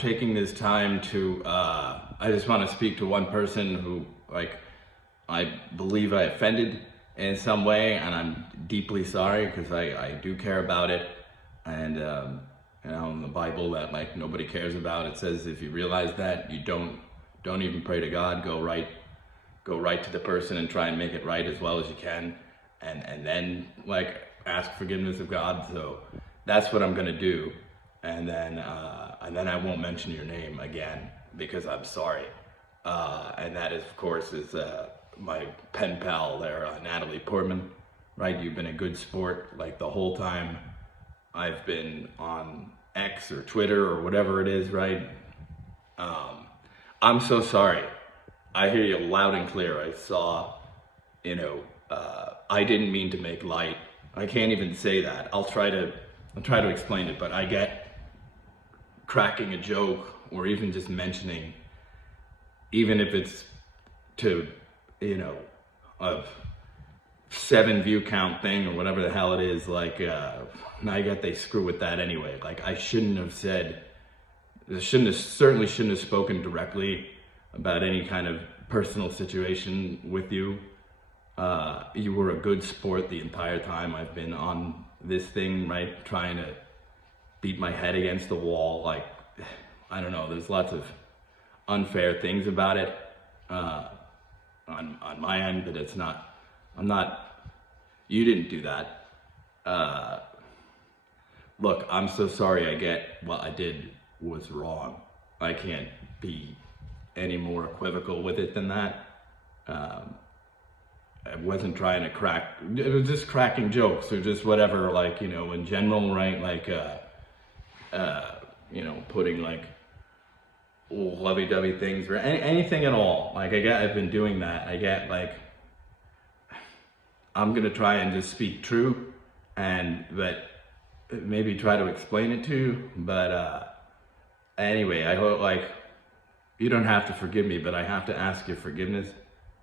taking this time to, I just want to speak to one person who, like, I believe I offended in some way, and I'm deeply sorry because I do care about it. And, you know, in the Bible that, like, nobody cares about, it says if you realize that, you don't even pray to God, go right to the person and try and make it right as well as you can, and then, like, ask forgiveness of God. So that's what I'm gonna do, and then I won't mention your name again because I'm sorry. And that is, of course, is my pen pal there, Natalie Portman. Right, you've been a good sport like the whole time I've been on X or Twitter or whatever it is, right? I'm so sorry. I hear you loud and clear. I saw, you know, I didn't mean to make light. I can't even say that. I'll try to explain it, but I get cracking a joke or even just mentioning, even if it's to, you know, a 7 view count thing or whatever the hell it is, like, I get they screw with that anyway. Like, I certainly shouldn't have spoken directly about any kind of personal situation with you. You were a good sport the entire time I've been on this thing, right? Trying to beat my head against the wall. Like, I don't know, there's lots of unfair things about it on my end, but you didn't do that. Look, I'm so sorry. I get what I did was wrong. I can't be any more equivocal with it than that. I wasn't trying to crack, it was just cracking jokes or just whatever, like, you know, in general, right? Like, you know, putting like lovey-dovey things or anything at all. Like, I've been doing that. I get, like, I'm gonna try and just speak true, but maybe try to explain it to you. But anyway, I hope, like, you don't have to forgive me, but I have to ask your forgiveness,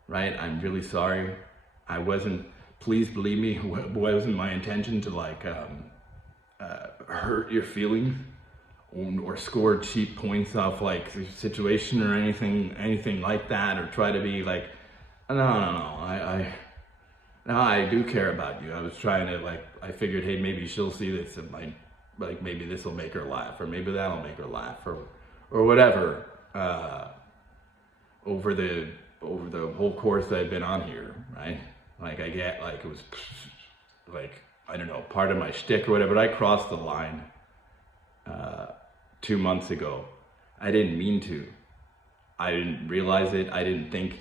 right? I'm really sorry. Please believe me, it wasn't my intention to, like, hurt your feelings or score cheap points off, like, the situation or anything like that, or try to be like, no, I do care about you. I was trying to, like, I figured, hey, maybe she'll see this and might, like, maybe this will make her laugh, or maybe that'll make her laugh, or whatever. Over the whole course I've been on here, right? Like, I get, like, it was, like, I don't know, part of my shtick or whatever, but I crossed the line 2 months ago. I didn't mean to. I didn't realize it. I didn't think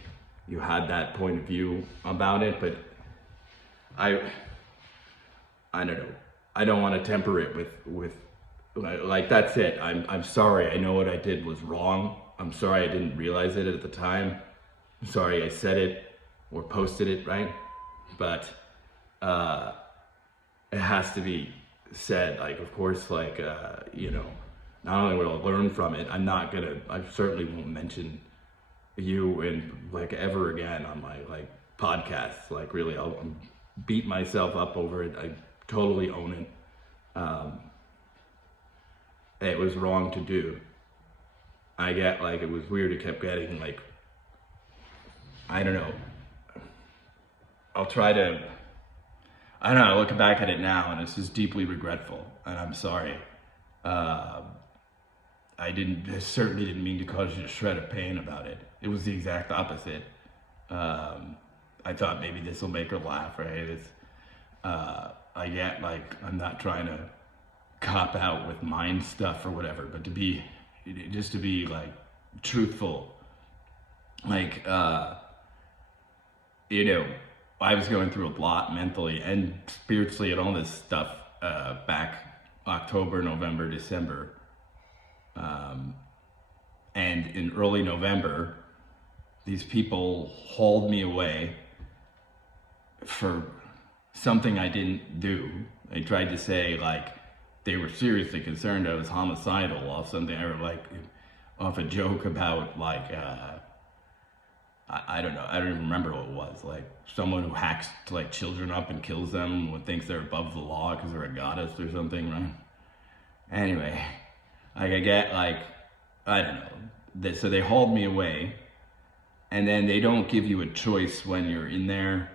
you had that point of view about it, but I don't know. I don't want to temper it with like, that's it. I'm sorry. I know what I did was wrong. I'm sorry I didn't realize it at the time. I'm sorry I said it or posted it, right? But it has to be said. Like, of course, like, you know, not only will I learn from it, I certainly won't mention you and, like, ever again on my, like, podcasts. Like, really, I'll beat myself up over it. I totally own it. It was wrong to do. I get, like, it was weird. It kept getting, like, I don't know. I don't know, I look back at it now and it's just deeply regretful, and I'm sorry. I certainly didn't mean to cause you a shred of pain about it. It was the exact opposite. I thought maybe this will make her laugh, right? I get, like, I'm not trying to cop out with mind stuff or whatever, but to be like truthful, like, you know, I was going through a lot mentally and spiritually and all this stuff back October, November, December. And in early November, these people hauled me away for something I didn't do. They tried to say, like, they were seriously concerned I was homicidal off something, or, like, off a joke about, like, I don't know, I don't even remember what it was, like, someone who hacks, like, children up and kills them and thinks they're above the law because they're a goddess or something, right? Anyway, like, I get, like, I don't know. So they hauled me away, and then they don't give you a choice when you're in there.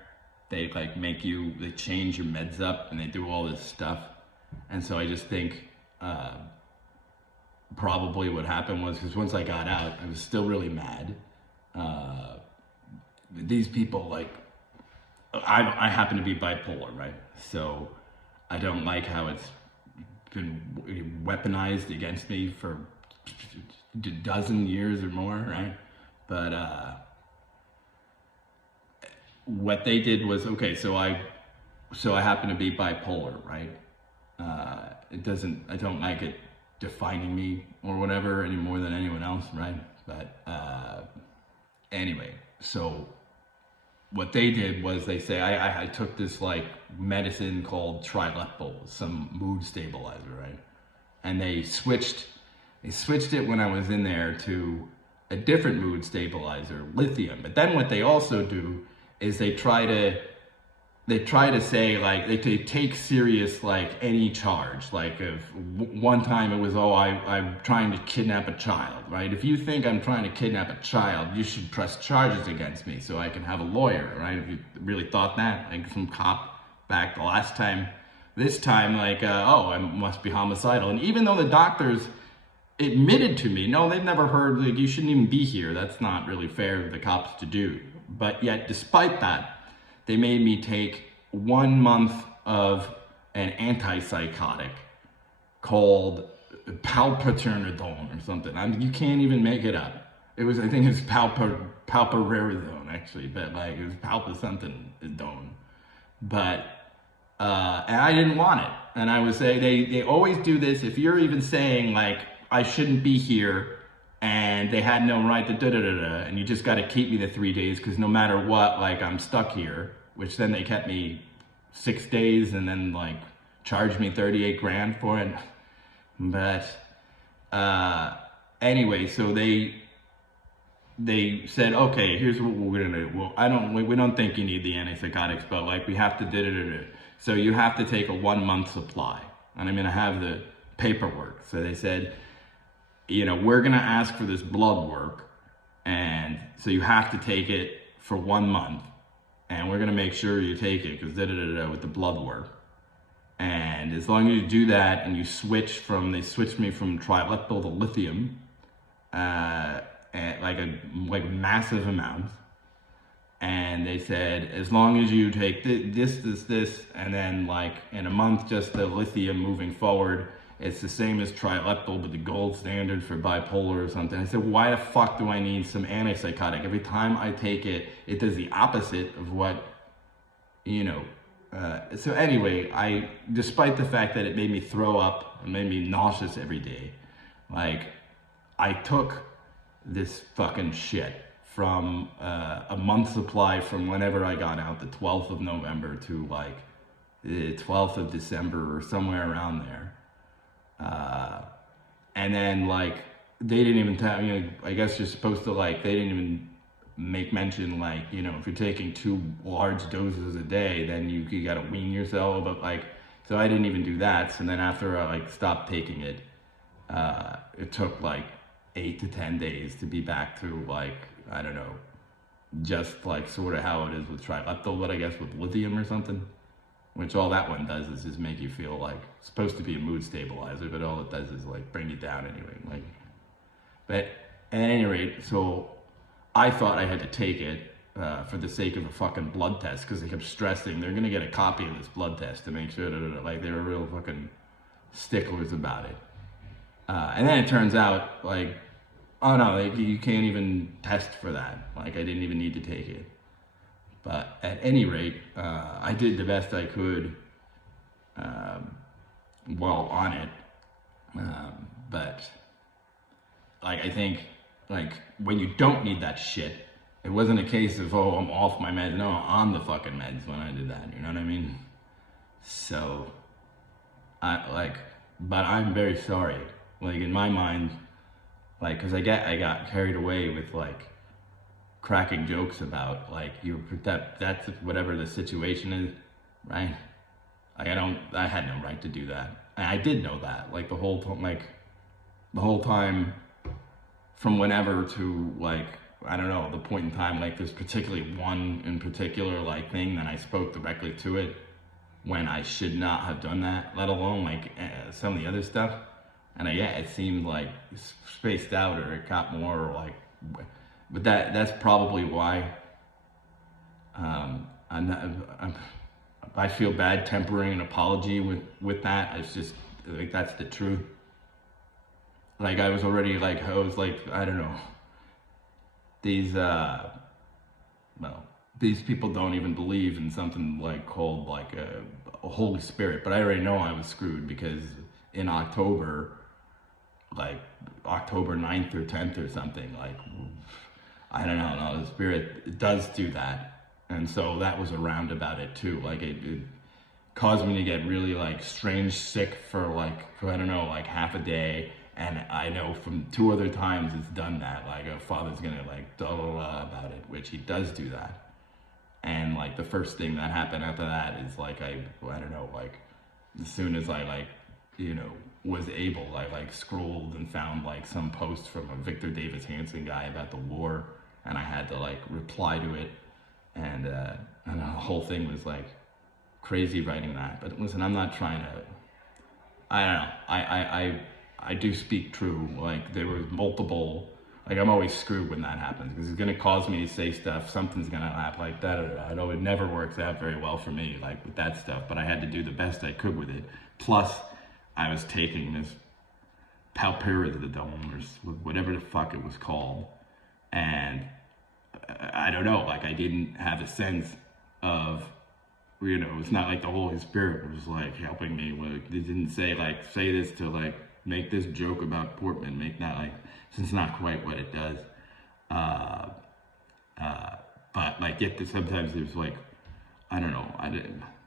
They like they change your meds up, and they do all this stuff. And so I just think probably what happened was, because once I got out, I was still really mad. Uh, these people, like, I happen to be bipolar, right? So I don't like how it's been weaponized against me for a dozen years or more, right? But what they did was, okay, so I happen to be bipolar, right? I don't like it defining me or whatever any more than anyone else, right? But anyway, so what they did was they say I took this like medicine called Trileptal, some mood stabilizer, right? And they switched it when I was in there to a different mood stabilizer, lithium. But then what they also do is they try to say, like, they take serious like any charge. Like, if one time it was, oh, I'm trying to kidnap a child, right? If you think I'm trying to kidnap a child, you should press charges against me so I can have a lawyer, right? If you really thought that, like some cop back the last time, this time, like, oh, I must be homicidal. And even though the doctors admitted to me, no, they've never heard, like, you shouldn't even be here. That's not really fair of the cops to do. But yet, despite that, they made me take 1 month of an antipsychotic called palpaternidone or something. You can't even make it up. I think it's palpararidone actually, but like it was palpa something done. But and I didn't want it. And I would say they always do this. If you're even saying like I shouldn't be here, and they had no right to and you just got to keep me the 3 days because no matter what, like I'm stuck here. Which then they kept me 6 days and then like charged me 38 grand for it. But anyway, so they said, okay, here's what we're gonna do. Well, we don't think you need the antipsychotics, but like we have to So you have to take a 1 month supply, and I'm gonna have the paperwork. So they said, we're gonna ask for this blood work, and so you have to take it for 1 month, and we're gonna make sure you take it because with the blood work. And as long as you do that, and they switched me from Trileptal to lithium, at like massive amounts. And they said, as long as you take this, and then like in a month, just the lithium moving forward, it's the same as Trileptal, but the gold standard for bipolar or something. I said, why the fuck do I need some antipsychotic? Every time I take it, it does the opposite of what, so anyway, despite the fact that it made me throw up and made me nauseous every day, like, I took this fucking shit from a month supply from whenever I got out, the 12th of November to like the 12th of December or somewhere around there. And then like, they didn't even tell me, I guess you're supposed to like, they didn't even make mention like, if you're taking 2 large doses a day, then you gotta wean yourself. But like, so I didn't even do that. So then after I like stopped taking it, it took like 8 to 10 days to be back to like, I don't know, just like sort of how it is with Trileptal, but I guess with lithium or something. Which all that one does is just make you feel like it's supposed to be a mood stabilizer, but all it does is like bring you down anyway. Like, but at any rate, so I thought I had to take it for the sake of a fucking blood test because they kept stressing they're gonna get a copy of this blood test to make sure that like they were real fucking sticklers about it. And then it turns out like, oh no, like, you can't even test for that. Like I didn't even need to take it. But at any rate, I did the best I could while on it. But like, I think like when you don't need that shit, it wasn't a case of, oh, I'm off my meds. No, I'm on the fucking meds when I did that. You know what I mean? So but I'm very sorry. Like in my mind, like, cause I got carried away with like cracking jokes about like that's whatever the situation is, right? Like I had no right to do that, and I did know that. Like the whole time, from whenever to like, I don't know, the point in time, like there's particularly one in particular like thing that I spoke directly to it when I should not have done that, let alone like some of the other stuff. And yeah, it seemed like spaced out, or it got more like, but that's probably why I'm not, I feel bad tempering an apology with that. It's just like that's the truth. Like I was already like, I was like, I don't know, these well, these people don't even believe in something like called like a Holy Spirit, but I already know I was screwed because in October, like October 9th or 10th or something, like I don't know, no, the Spirit does do that. And so that was around about it too. Like it caused me to get really like strange sick for like, I don't know, like half a day. And I know from 2 other times it's done that. Like a father's gonna like blah blah blah about it, which he does do that. And like the first thing that happened after that is like I don't know, like as soon as I like, you know, was able, I like scrolled and found like some post from a Victor Davis Hanson guy about the war, and I had to like reply to it, and the whole thing was like crazy writing that. But listen, I'm not trying to. I don't know. I do speak true. Like there was multiple. Like I'm always screwed when that happens because it's gonna cause me to say stuff. Something's gonna happen like that. I know it never works out very well for me, like with that stuff. But I had to do the best I could with it. Plus, I was taking this palperidone or whatever the fuck it was called, and I don't know. Like I didn't have a sense of, you know, it's not like the Holy Spirit was like helping me. Like, they didn't say like say this to like make this joke about Portman, make that like. It's not quite what it does. But like, yet sometimes there's like, I don't know,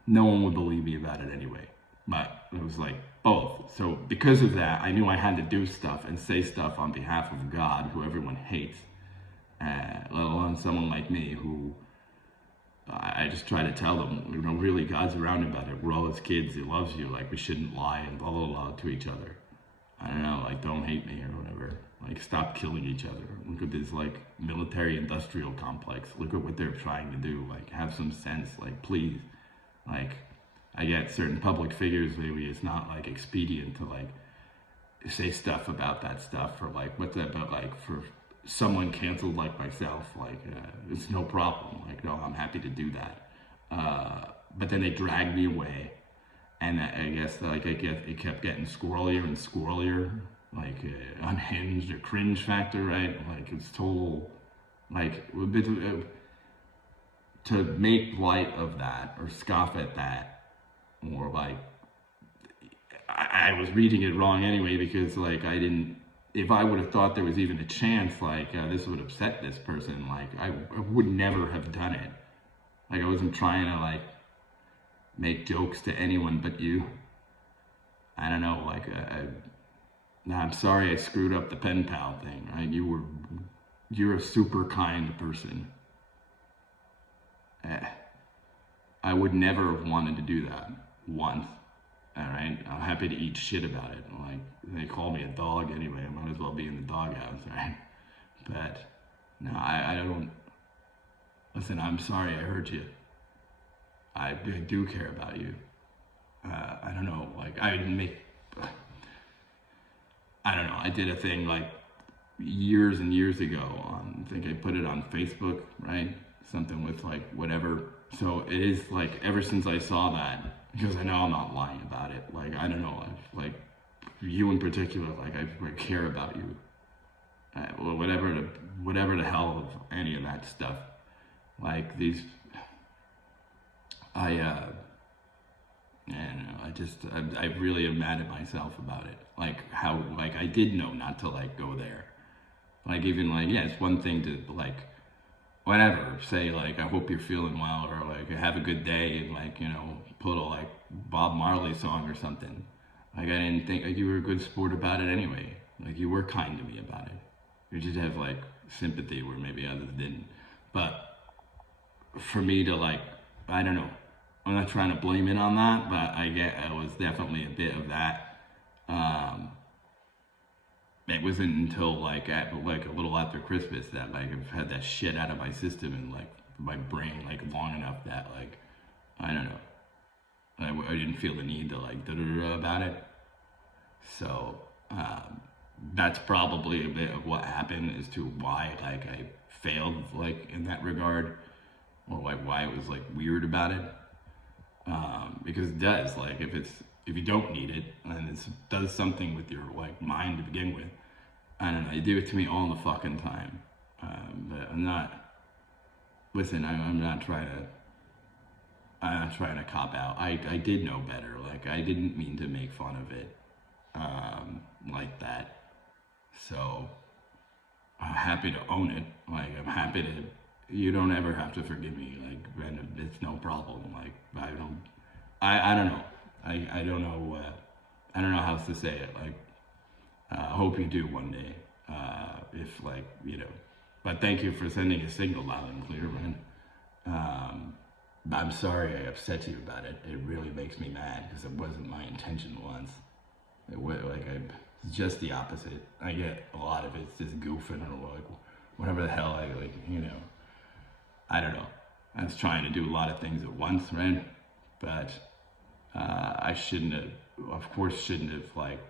no one would believe me about it anyway. But it was like both. So because of that, I knew I had to do stuff and say stuff on behalf of God, who everyone hates, let alone someone like me who I just try to tell them, you know, really God's around about it. We're all his kids. He loves you. Like we shouldn't lie and blah, blah, blah to each other. I don't know, like don't hate me or whatever. Like stop killing each other. Look at this like military industrial complex. Look at what they're trying to do. Like have some sense, like please. Like I get certain public figures, maybe it's not like expedient to like say stuff about that stuff or like what's that, but like for someone canceled like myself, like it's no problem. Like no, I'm happy to do that. But then they dragged me away. And I guess like it kept getting squirrelier and squirrelier, like unhinged or cringe factor, right? Like it's total, like to make light of that or scoff at that, or like I was reading it wrong anyway because like I didn't. If I would have thought there was even a chance, like this would upset this person, like I would never have done it. Like I wasn't trying to like make jokes to anyone but you. I don't know, like I'm sorry I screwed up the pen pal thing, right? You're a super kind person. I would never have wanted to do that once. All right, I'm happy to eat shit about it. Like they call me a dog anyway. I might as well be in the doghouse, right? But no, I don't. Listen, I'm sorry I hurt you. I do care about you. I don't know, like I don't know, I did a thing like years and years ago on, I think I put it on Facebook, right? Something with like whatever. So it is like ever since I saw that, because I know I'm not lying about it. Like, I don't know, like you in particular, like I care about you. Or whatever the hell of any of that stuff. Like these, I really am mad at myself about it. Like how, like I did know not to like go there. Like even like, yeah, it's one thing to like, whatever, say like, I hope you're feeling well, or like, have a good day, and like, you know, put a like Bob Marley song or something. Like I didn't think, like you were a good sport about it anyway. Like you were kind to me about it. You just have like sympathy where maybe others didn't. But for me to like, I don't know, I'm not trying to blame it on that, but I get it was definitely a bit of that. it wasn't until like like a little after Christmas that like I've had that shit out of my system and like my brain like long enough that like I don't know, I didn't feel the need to like about it. So that's probably a bit of what happened as to why like I failed like in that regard, or like why it was like weird about it. Because it does like if you don't need it and it does something with your like mind to begin with. I don't know. You do it to me all the fucking time. But I'm not. Listen, I'm not trying to. I'm not trying to cop out. I did know better. Like I didn't mean to make fun of it, like that. So I'm happy to own it. Like I'm happy to. You don't ever have to forgive me. Like and it's no problem. Like I don't. I don't know. I don't know. I don't know how else to say it. Like I hope you do one day. If like you know. But thank you for sending a signal loud and clear, man. I'm sorry I upset you about it. It really makes me mad because it wasn't my intention once. It was like it's just the opposite. I get a lot of it's just goofing or like whatever the hell I like. You know, I don't know. I was trying to do a lot of things at once, right? But I shouldn't have. Of course, shouldn't have like.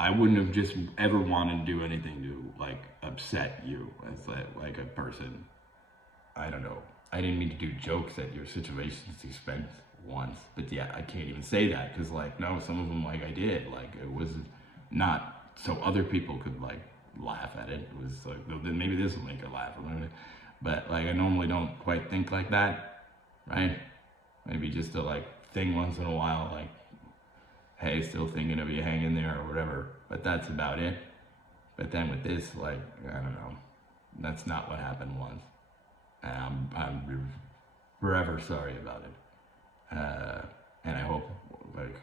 I wouldn't have just ever wanted to do anything to like upset you as like a person. I don't know. I didn't mean to do jokes at your situation's expense once, but yeah, I can't even say that because like no, some of them like I did. Like it was not so other people could like laugh at it. It was like then maybe this will make her laugh or whatever. But like I normally don't quite think like that, right? Maybe just a like thing once in a while, like hey, still thinking of you hanging there or whatever. But that's about it. But then with this, like I don't know, that's not what happened once. And I'm forever sorry about it. And I hope, like,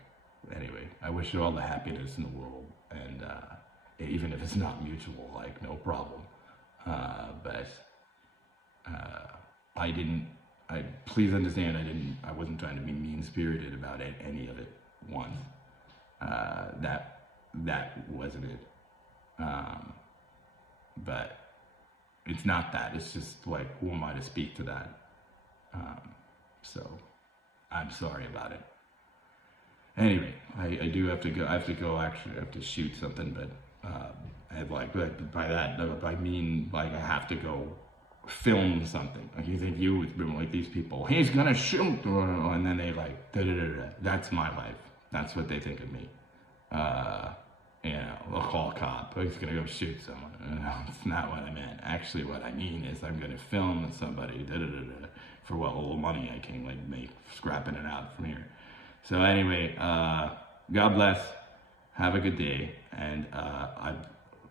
anyway, I wish you all the happiness in the world. And even if it's not mutual, like, no problem. But I didn't, please understand, I wasn't trying to be mean spirited about it, any of it once. That wasn't it. But it's not that. It's just like, who am I to speak to that? So I'm sorry about it. Anyway, I do have to go. I have to go. Actually, I have to shoot something. But I have like by that I mean like I have to go film something. Like you think you would like these people. He's gonna shoot, and then they like da da da da. That's my life. That's what they think of me. You know, they'll call a cop. He's gonna go shoot someone. No, it's not what I meant. Actually, what I mean is I'm gonna film somebody for what little money I can like make scrapping it out from here. So anyway, God bless. Have a good day, and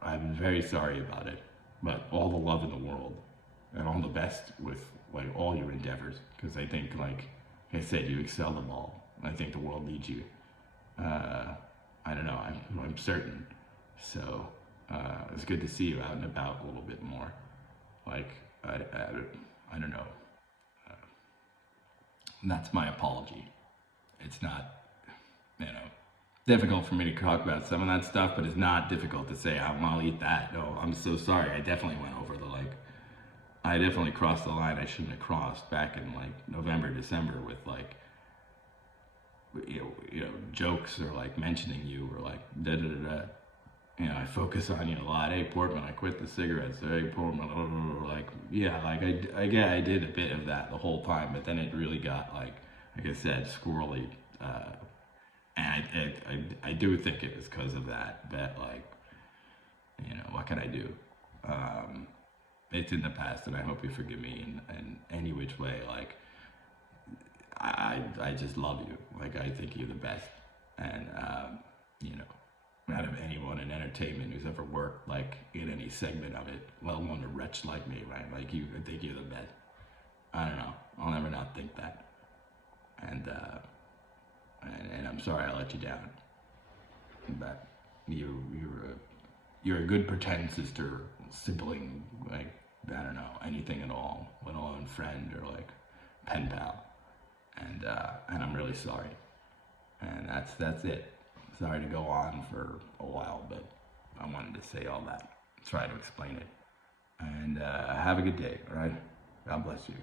I'm very sorry about it. But all the love in the world, and all the best with like all your endeavors. Because I think, like I said, you excel them all. I think the world needs you. I don't know. I'm certain. So it's good to see you out and about a little bit more. Like I don't know. That's my apology. It's not, you know, difficult for me to talk about some of that stuff, but it's not difficult to say I'll eat that. No, I'm so sorry. I definitely went over the like. I definitely crossed the line I shouldn't have crossed back in like November, December with like. You know, jokes or like mentioning you or like da da da da. You know, I focus on you a lot. Hey Portman, I quit the cigarettes. Hey Portman, like yeah, like I did a bit of that the whole time, but then it really got like I said, squirrely. And I do think it was because of that. But like, you know, what can I do? It's in the past, and I hope you forgive me in any which way. Like. I just love you. Like I think you're the best, and you know, out of anyone in entertainment who's ever worked like in any segment of it, let alone a wretch like me, right? Like you, I think you're the best. I don't know. I'll never not think that, and I'm sorry I let you down, but you're a good pretend sister, sibling, like I don't know anything at all, let alone friend or like pen pal. And I'm really sorry. And that's it. Sorry to go on for a while, but I wanted to say all that, try to explain it. And have a good day, all right? God bless you.